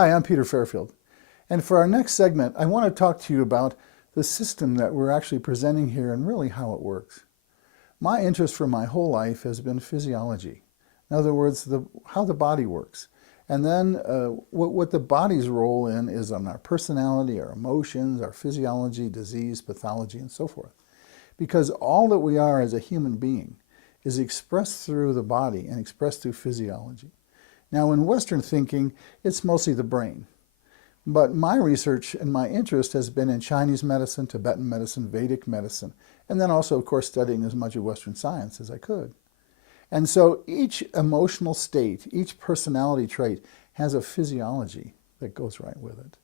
Hi, I'm Peter Fairfield. And for our next segment, I want to talk to you about the system that we're actually presenting here and really how it works. My interest for my whole life has been physiology. In other words, how the body works. And then what the body's role in is on our personality, our emotions, our physiology, disease, pathology, and so forth. Because all that we are as a human being is expressed through the body and expressed through physiology. Now, in Western thinking, it's mostly the brain. But my research and my interest has been in Chinese medicine, Tibetan medicine, Vedic medicine, and then also, of course, studying as much of Western science as I could. And so each emotional state, each personality trait has a physiology that goes right with it.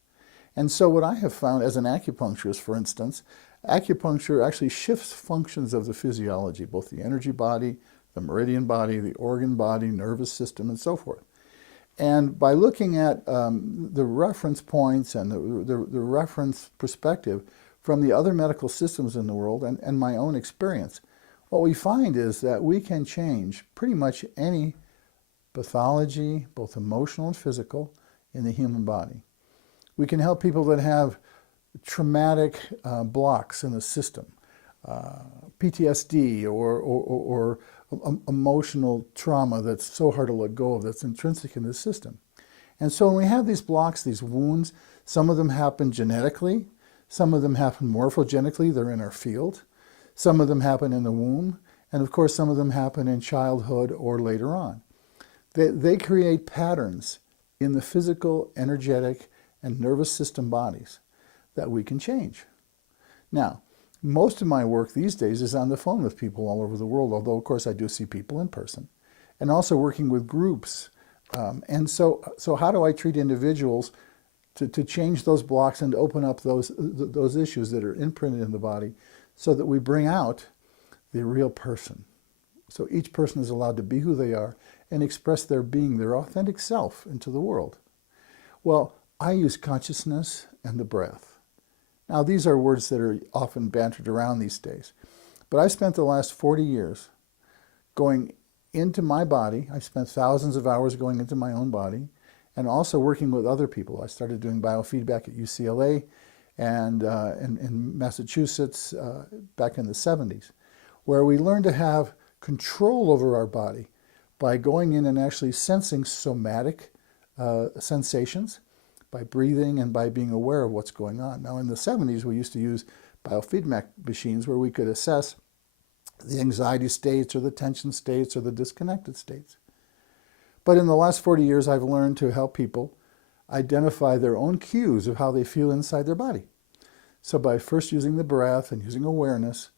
And so what I have found as an acupuncturist, for instance, acupuncture actually shifts functions of the physiology, both the energy body, the meridian body, the organ body, nervous system, and so forth. And by looking at the reference points and the reference perspective from the other medical systems in the world and my own experience, what we find is that we can change pretty much any pathology, both emotional and physical, in the human body. We can help people that have traumatic blocks in the system, PTSD or emotional trauma that's so hard to let go of, that's intrinsic in the system. And so when we have these blocks, these wounds, some of them happen genetically, some of them happen morphogenically, they're in our field, some of them happen in the womb, and of course some of them happen in childhood or later on. They create patterns in the physical, energetic, and nervous system bodies that we can change. Now, most of my work these days is on the phone with people all over the world, although of course I do see people in person, and also working with groups. And so how do I treat individuals to change those blocks and to open up those issues that are imprinted in the body so that we bring out the real person? So each person is allowed to be who they are and express their being, their authentic self into the world. Well, I use consciousness and the breath. Now, these are words that are often bantered around these days. But I spent the last 40 years going into my body. I spent thousands of hours going into my own body and also working with other people. I started doing biofeedback at UCLA and in Massachusetts back in the 70s, where we learned to have control over our body by going in and actually sensing somatic sensations, by breathing and by being aware of what's going on. Now, in the 70s, we used to use biofeedback machines where we could assess the anxiety states or the tension states or the disconnected states. But in the last 40 years, I've learned to help people identify their own cues of how they feel inside their body. So by first using the breath and using awareness,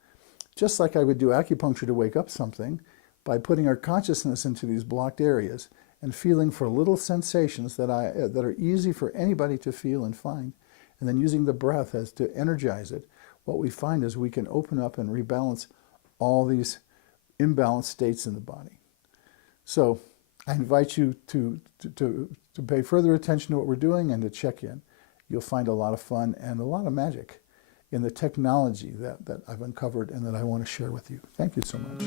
just like I would do acupuncture to wake up something, by putting our consciousness into these blocked areas and feeling for little sensations that are easy for anybody to feel and find, and then using the breath as to energize it, what we find is we can open up and rebalance all these imbalanced states in the body. So I invite you to pay further attention to what we're doing and to check in. You'll find a lot of fun and a lot of magic in the technology that I've uncovered and that I want to share with you. Thank you so much.